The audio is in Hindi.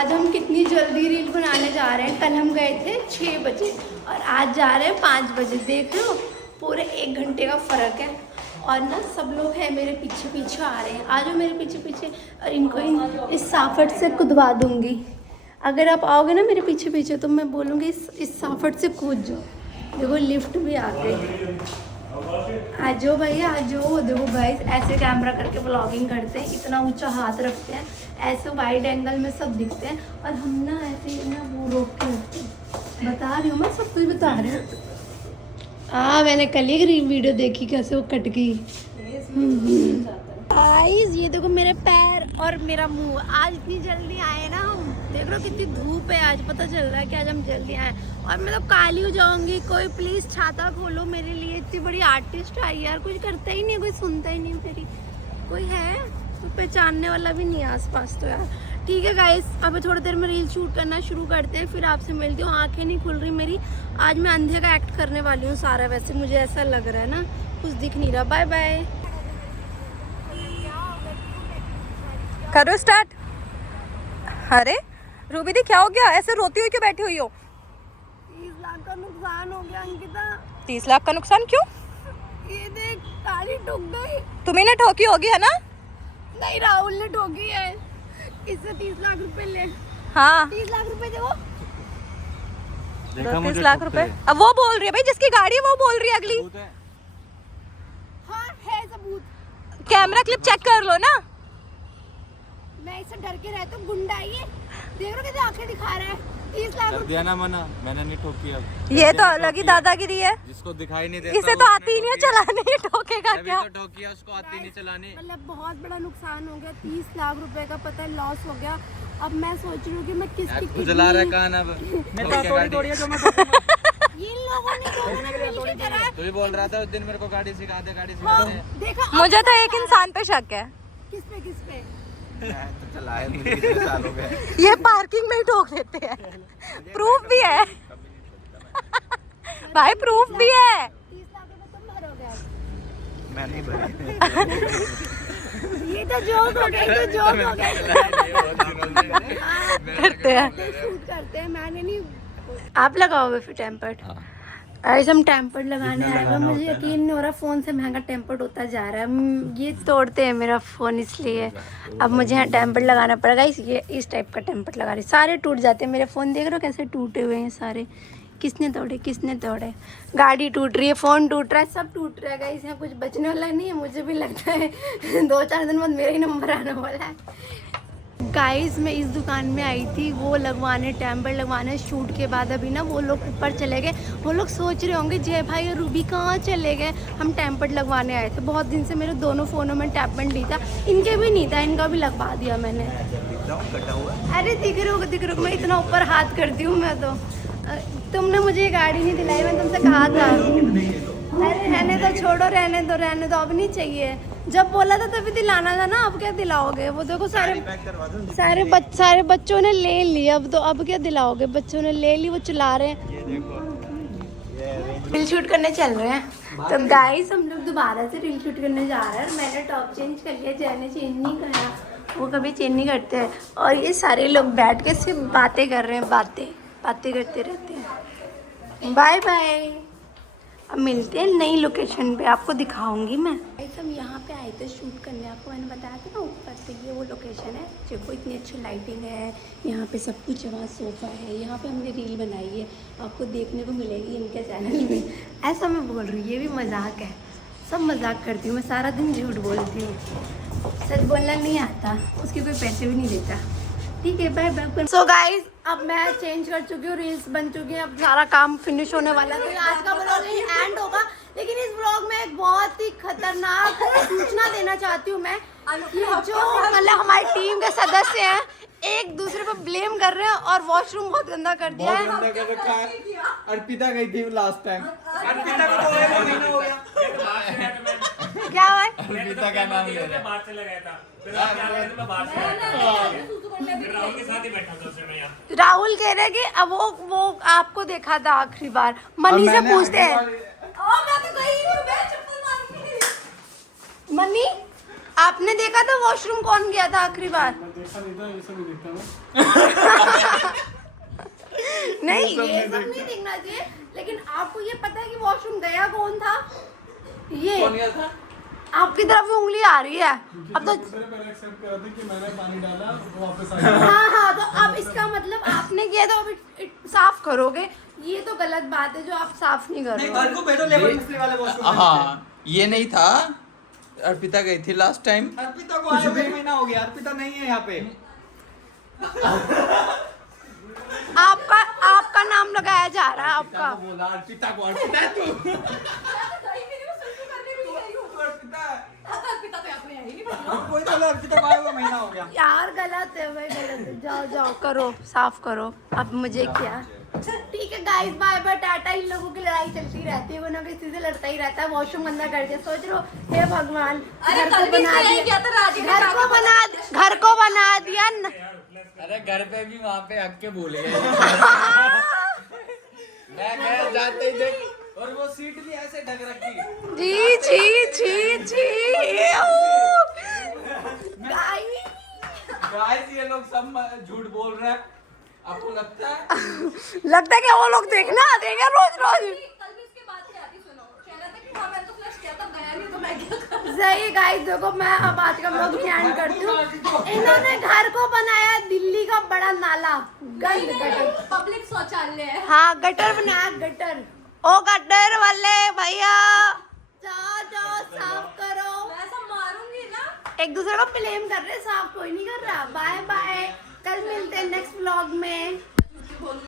आज हम कितनी जल्दी रील बनाने जा रहे हैं। कल हम गए थे 6 बजे और आज जा रहे हैं 5 बजे। देख रहे हो, पूरे 1 घंटे का फ़र्क है। और ना सब लोग हैं मेरे पीछे पीछे आ रहे हैं। आ जाओ मेरे पीछे पीछे और इनको इस साफट से कूदवा दूँगी। अगर आप आओगे ना मेरे पीछे पीछे तो मैं बोलूँगी इस साफट से कूद जाओ। देखो लिफ्ट भी आ गई। आ जाओ भैया आ जाओ। देखो गाइस ऐसे कैमरा करके व्लॉगिंग करते हैं, इतना ऊंचा हाथ रखते हैं, ऐसे वाइड एंगल में सब दिखते हैं। और हम ना ऐसे ना वो रोक के रखते हैं। बता रही हूँ मैं, सब कुछ बता रही हूँ। मैंने कल ही वीडियो देखी कैसे वो कट गई। गाइस ये देखो मेरे पैर और मेरा मुंह। आज इतनी जल्दी आए ना हम। देख रहे हो कितनी धूप है। आज पता चल रहा है कि आज हम जल्दी आए और मैं तो काली हो जाऊंगी। कोई प्लीज छाता खोलो मेरे लिए। इतनी बड़ी आर्टिस्ट आई यार, कुछ करता ही नहीं, कोई सुनता ही नहीं मेरी। कोई है तो पहचानने वाला भी नहीं है आसपास तो यार। ठीक है गाइस, अब थोड़ी देर में रील शूट करना शुरू करते हैं, फिर आपसे मिलती हूँ। आंखें नहीं खुल रही मेरी। आज मैं अंधे का एक्ट करने वाली हूँ सारा। वैसे मुझे ऐसा लग रहा है ना, कुछ दिख नहीं रहा। Bye bye. करो स्टार्ट। अरे रूबी दी क्या हो गया, ऐसे रोती हुई क्यों बैठी हुई हो? 30 लाख का नुकसान हो गया अंकिता। 30 लाख का नुकसान क्यों? ये देख गाड़ी ठुक गई। तुम्ही ने ठोकी होगी है ना? नहीं राहुल ने ठोकी है। इससे 30 लाख रुपए ले। हाँ 30 लाख रुपए दे वो। 30 लाख रुपए। अब वो बोल रही है भाई, जिसकी गाड़ी है वो बोल रही है अगली। हाँ है सबूत। कैमरा क्लिप चेक कर लो ना। मैं इससे डर के रहता हूँ। गुंडा है ये। देख रहे हो कैसे आंखें दिखा रहा है। 30 लाख रुपए दिया ना मना, मैंने नहीं ठोकी। अब ये तो अलग ही दादागिरी है। जिसको दिखाई नहीं देता इसे तो आती ही नहीं है चलाने, ये ठोकेगा अभी क्या? तो ठोकी है, उसको आती नहीं चलानी। मतलब बहुत बड़ा नुकसान हो गया। 30 लाख रुपए का पता है लॉस हो गया। अब मैं सोच रही हूँ कि मैं किसकी जला रहा है कान अब। इन लोगों ने मिलके करा। तू ही बोल रहा था उस दिन मेरे को गाड़ी सिखा दे, गाड़ी सिखा दे। देखा मुझे तो एक इंसान पे शक है। किस पे तो चलाया मुझे कितने साल हो गए। ये पार्किंग में ही ठोक देते हैं। प्रूफ भी है भाई, प्रूफ भी है। 30 लाख रुपए तुम भरोगे। मैं नहीं भरी। ये तो जोक हो गया, ये तो जोक हो गया। करते हैं, शूट करते हैं। मैंने नहीं। आप लगाओगे फिर टेम्पर्ड? ऐसे हम टेम्पर्ड लगाने आए हुए। मुझे यकीन नहीं हो रहा, फ़ोन से महंगा टेम्पर्ड होता जा रहा है। ये तोड़ते हैं मेरा फ़ोन, इसलिए अब मुझे यहाँ टेम्पर्ड लगाना पड़ेगा। इस टाइप का टेम्पर्ड लगा रही, सारे टूट जाते हैं मेरे फ़ोन। देख रहे हो कैसे टूटे हुए हैं सारे। किसने तोड़े? गाड़ी टूट रही है, फ़ोन टूट रहा है, सब टूट रहा है गाइस। यहाँ कुछ बचने वाला नहीं है। मुझे भी लगता है 2-4 दिन बाद मेरा ही नंबर आने वाला है। गाइस मैं इस दुकान में आई थी वो लगवाने, टेम्पर्ड लगवाने। शूट के बाद अभी ना वो लोग ऊपर चले गए। वो लोग सोच रहे होंगे जय भाई और रूबी कहाँ चले गए। हम टेम्पर्ड लगवाने आए थे। बहुत दिन से मेरे दोनों फ़ोनों में टेम्पर्ड नहीं था। इनके भी नहीं था, इनका भी लगवा दिया मैंने। अरे दिख रहे हो मैं इतना ऊपर हाथ करती हूँ मैं तो। तुमने मुझे ये गाड़ी नहीं दिलाई, मैंने तुमसे कहा था। अरे रहने दो, छोड़ो, रहने दो, अब नहीं चाहिए। जब बोला था तभी दिलाना था ना, अब क्या दिलाओगे? वो देखो सारे बच्चों ने ले ली। अब क्या दिलाओगे? बच्चों ने ले ली, वो चला रहे हैं। रील शूट करने चल रहे हैं। तो गाइस हम लोग दोबारा से रील शूट करने जा रहे हैं। मैंने टॉप चेंज कर लिया, जैने चेंज नहीं करा, वो कभी चेंज नहीं करते हैं। और ये सारे लोग बैठ के सिर्फ बातें कर रहे हैं, बातें करते रहते हैं। Bye bye. अब मिलते हैं नई लोकेशन पे, आपको दिखाऊंगी मैं। हम यहाँ पे आए थे शूट करने, आपको मैंने बताया था ना ऊपर से। ये वो लोकेशन है, देखो इतनी अच्छी लाइटिंग है यहाँ पे, सब कुछ है। वहाँ सोफ़ा है, यहाँ पे हमने रील बनाई है, आपको देखने को मिलेगी इनके चैनल में। ऐसा मैं बोल रही हूँ, ये भी मजाक है। सब मजाक करती हूँ मैं, सारा दिन झूठ बोलती हूँ। सच बोलना नहीं आता, उसके कोई पैसे भी नहीं देता। ठीक है बाय बाय। सो गाइज अब मैं चेंज कर चुकी हूँ, रील्स बन चुकी हैं, अब सारा काम फिनिश होने वाला है। तो आज का ब्लॉग यही एंड होगा। लेकिन इस ब्लॉग में एक बहुत ही खतरनाक सूचना देना चाहती हूँ मैं। जो मतलब हमारी टीम के सदस्य हैं एक दूसरे पर ब्लेम कर रहे हैं और वॉशरूम बहुत गंदा कर दिया है। अर्पिता गई थी लास्ट टाइम। क्या हुआ? अर्पिता का नाम ले रहा है। बाहर चला गया था, फिर मैं बाहर से राहुल के साथ ही बैठा था उसमें यहाँ। राहुल कह रहे हैं कि अब वो आपको देखा था आखिरी बार। मनी से पूछते हैं। मनी आपने देखा था वॉशरूम कौन गया था आखिरी बार? देखा नहीं था, ये सब नहीं देखता मैं। ये सब नहीं दिखना चाहिए। लेकिन आपको ये पता है कि वॉशरूम गया कौन था? ये कौन गया था? आपकी तरफ उंगली आ रही है अब तो। पहले एक्सेप्ट करा था कि मैंने पानी डाला वो वापस आ गया। हाँ, तो अब इसका मतलब आपने किया तो अब साफ करोगे। ये तो गलत बात है जो आप साफ नहीं कर रहे हो। को बैठो लेवल मछली वाले वॉशरूम में। हाँ, ये नहीं था। अर्पिता गई थी लास्ट टाइम। अर्पिता को आए हुए 1 महीना हो गया, अर्पिता नहीं है यहाँ पे। आपका नाम लगाया जा रहा है आपका। बोला अर्पिता को, अर्पिता तू कोई तो अर्पिता को आए हुए महीना हो गया। यार गलत है भाई, गलत है। जाओ जाओ करो, साफ करो। अब मुझे क्या? ठीक है गाइस, बाय बाय टाटा। इन लोगों की लड़ाई चलती रहती है, वो ना किसी से लड़ता ही रहता है। वॉशरूम गंदा करके सोच रहे हो, हे भगवान, घर को बना दिया, घर को बना दिया न। अरे घर पे भी वहाँ पे हक के बोले मैं गया जाते ही देख, और वो सीट भी ऐसे ढक रखी। जी जी जी जी। गाइस ये लोग सब झूठ बोल रहे हैं, आपको लगता है? लगता है कि वो लोग देखना आते हैं रोज रोज। सही गाइस, देखो मैं अब आज का व्लॉग एंड करती हूँ। इन्होंने घर को बनाया दिल्ली का बड़ा नाला, गंद गटर, पब्लिक शौचालय है। हाँ गटर बनाया, गटर। ओ गटर वाले भैया, जाओ जाओ साफ करो। ऐसा मारूंगी ना। एक दूसरे को ब्लेम कर रहे, साफ कोई नहीं कर रहा। बाय बाय, कल मिलते हैं नेक्स्ट व्लॉग में।